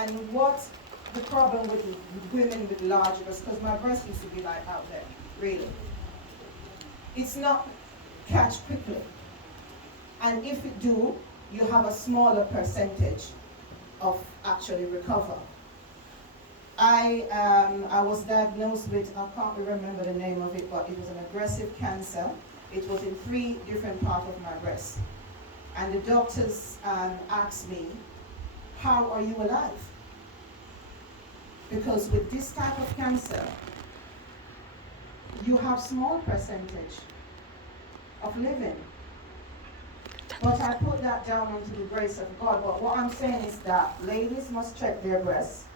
And what the problem with women with large breasts, because my breast used to be like out there, really. It's not catch quickly. And if it do, you have a smaller percentage of actually recover. I was diagnosed with, I can't remember the name of it, but it was an aggressive cancer. It was in 3 different parts of my breast. And the doctors asked me, how are you alive? Because with this type of cancer, you have small percentage of living. But I put that down onto the grace of God. But what I'm saying is that ladies must check their breasts.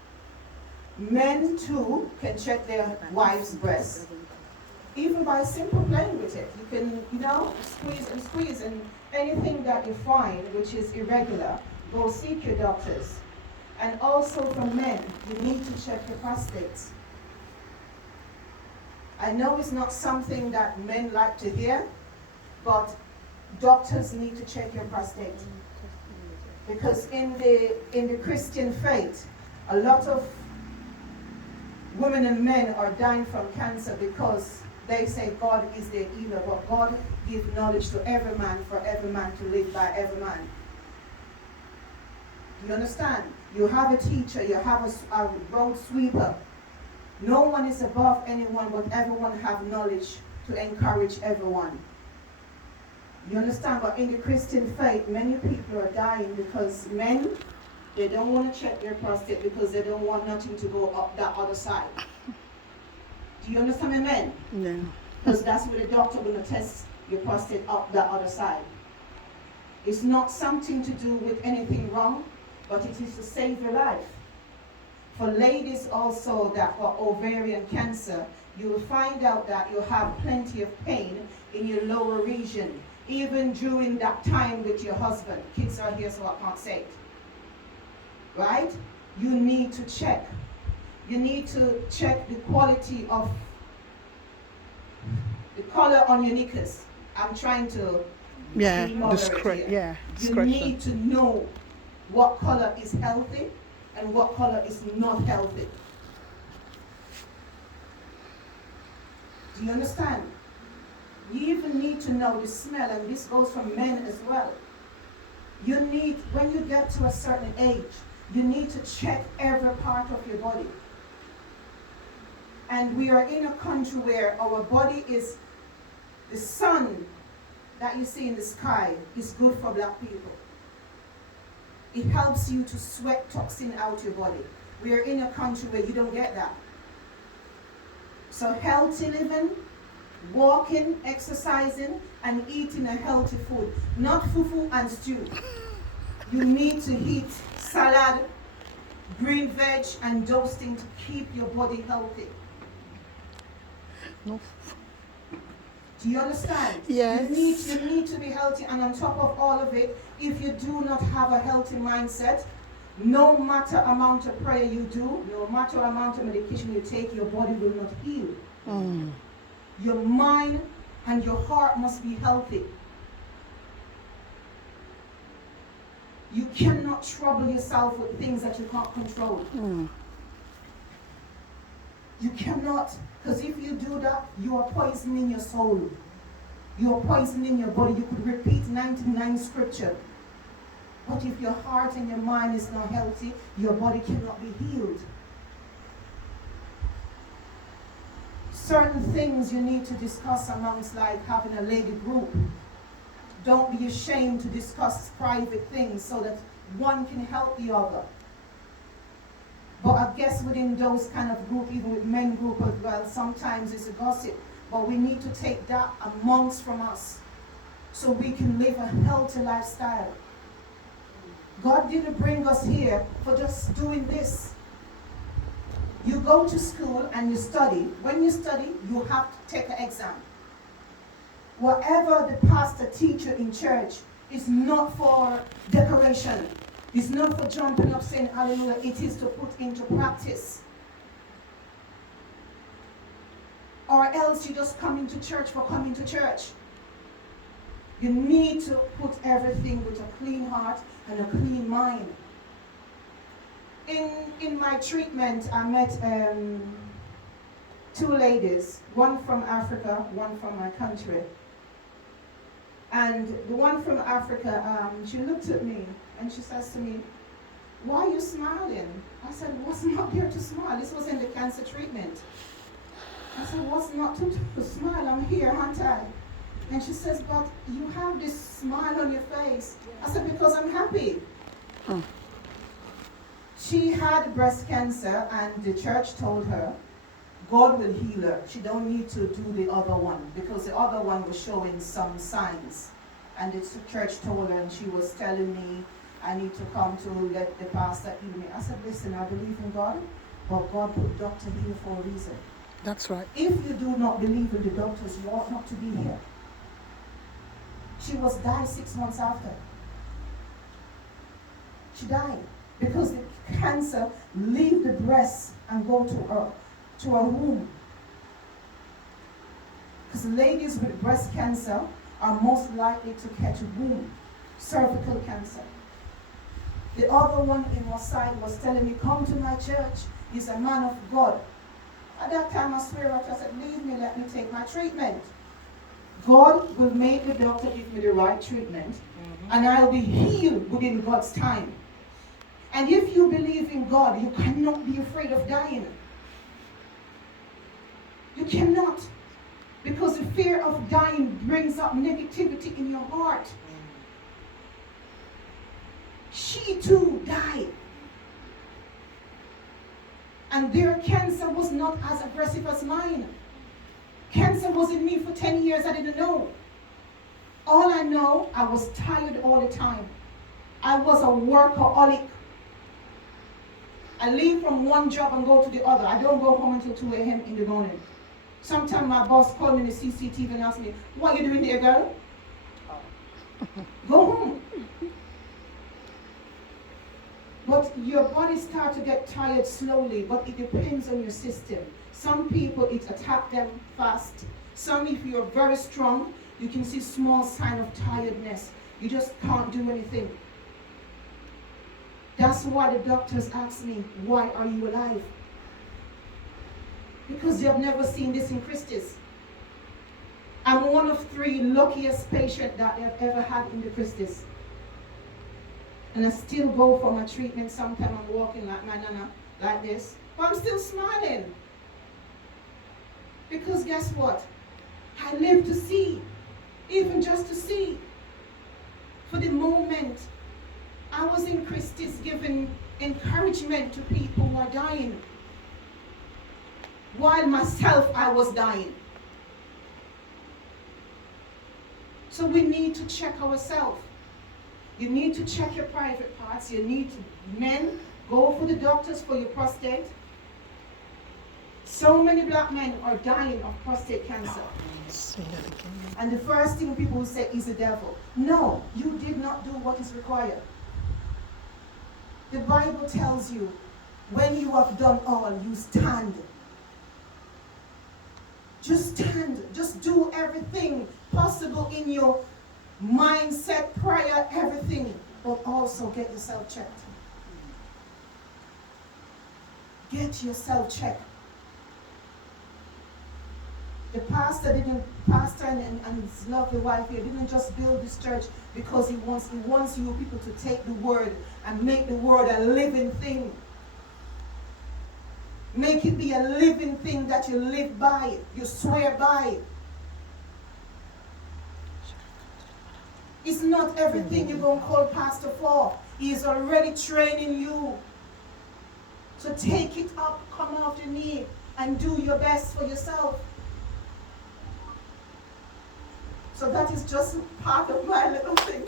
Men too can check their wife's breasts. Even by simple playing with it. You can, squeeze, and anything that you find which is irregular, go seek your doctors. And also for men, you need to check your prostate. I know it's not something that men like to hear, but doctors need to check your prostate. Because in the Christian faith, a lot of women and men are dying from cancer because they say God is their healer, but God gives knowledge to every man for every man to live by every man. Do you understand? You have a teacher, you have a road sweeper. No one is above anyone, but everyone have knowledge to encourage everyone. You understand? But in the Christian faith, many people are dying because men, they don't want to check their prostate because they don't want nothing to go up that other side. Do you understand me, men? No. Because that's where the doctor will test your prostate up that other side. It's not something to do with anything wrong, but it is to save your life. For ladies also that got ovarian cancer, you will find out that you have plenty of pain in your lower region, even during that time with your husband. Kids are here, so I can't say it. Right? You need to check. You need to check the quality of the color on your knickers. I'm trying to discretion. You need to know what color is healthy and what color is not healthy. Do you understand? You even need to know the smell, and this goes for men as well. You need, when you get to a certain age, you need to check every part of your body. And we are in a country where our body is, the sun that you see in the sky is good for black people. It helps you to sweat toxin out your body. We are in a country where you don't get that. So healthy living, walking, exercising, and eating a healthy food. Not fufu and stew. You need to eat salad, green veg, and those things to keep your body healthy. No. Do you understand? Yes. You need to be healthy, and on top of all of it, if you do not have a healthy mindset, no matter amount of prayer you do, no matter amount of medication you take, your body will not heal. Your mind and your heart must be healthy. You cannot trouble yourself with things that you can't control. You cannot, because if you do that, you are poisoning your soul. You are poisoning your body. You could repeat 99 scripture. But if your heart and your mind is not healthy, your body cannot be healed. Certain things you need to discuss amongst, like having a lady group. Don't be ashamed to discuss private things so that one can help the other. But I guess within those kind of group, even with men group as well, sometimes it's a gossip. But we need to take that amongst from us so we can live a healthy lifestyle. God didn't bring us here for just doing this. You go to school and you study. When you study, you have to take an exam. Whatever the pastor teacher in church is not for decoration. It's not for jumping up saying hallelujah. It is to put into practice. Or else you just come into church for coming to church. You need to put everything with a clean heart and a clean mind. In my treatment, I met two ladies, one from Africa, one from my country. And the one from Africa, she looked at me and she says to me, "Why are you smiling?" I said, "What's not here to smile? This was in the cancer treatment." I said, "What's not to smile? I'm here, aren't I?" And she says, "But you have this smile on your face." I said, "Because I'm happy." She had breast cancer and the church told her, God will heal her. She don't need to do the other one because the other one was showing some signs. And the church told her and she was telling me, "I need to come to let the pastor heal me." I said, "Listen, I believe in God, but God put doctor here for a reason." That's right. If you do not believe in the doctors, you ought not to be here. She was died 6 months after. She died because the cancer leave the breast and go to her womb. Because ladies with breast cancer are most likely to catch womb, cervical cancer. The other one in my side was telling me, "Come to my church. He's a man of God." At that time I swear out, I said, "Leave me, let me take my treatment. God will make the doctor give me the right treatment, and I'll be healed within God's time." And if you believe in God, you cannot be afraid of dying. You cannot. Because the fear of dying brings up negativity in your heart. She too died. And their cancer was not as aggressive as mine. Cancer was in me for 10 years, I didn't know. All I know, I was tired all the time. I was a workaholic. I leave from one job and go to the other. I don't go home until 2 a.m. in the morning. Sometimes my boss called me in the CCTV and asked me, "What are you doing there, girl?" Go home. But your body starts to get tired slowly, but it depends on your system. Some people, it attacks them fast. Some, if you're very strong, you can see small sign of tiredness. You just can't do anything. That's why the doctors ask me, "Why are you alive?" Because they have never seen this in Christus. I'm one of 3 luckiest patients that they've ever had in the Christus. And I still go for my treatment. Sometimes I'm walking like my nana, like this. But I'm still smiling. Because guess what? I live to see. Even just to see. For the moment, I was in Christus giving encouragement to people who are dying. While myself, I was dying. So we need to check ourselves. You need to check your private parts. You need to, men, go for the doctors for your prostate. So many black men are dying of prostate cancer. Say that again. And the first thing people will say is the devil. No, you did not do what is required. The Bible tells you, when you have done all, you stand. Just stand. Just do everything possible in your mindset, prayer, everything. But also get yourself checked. Get yourself checked. The pastor and his lovely wife here didn't just build this church because he wants you people to take the word and make the word a living thing. Make it be a living thing that you live by, you swear by. It's not everything you're going to call pastor for. He is already training you. So take it up, come off your knee, and do your best for yourself. So that is just part of my little thing.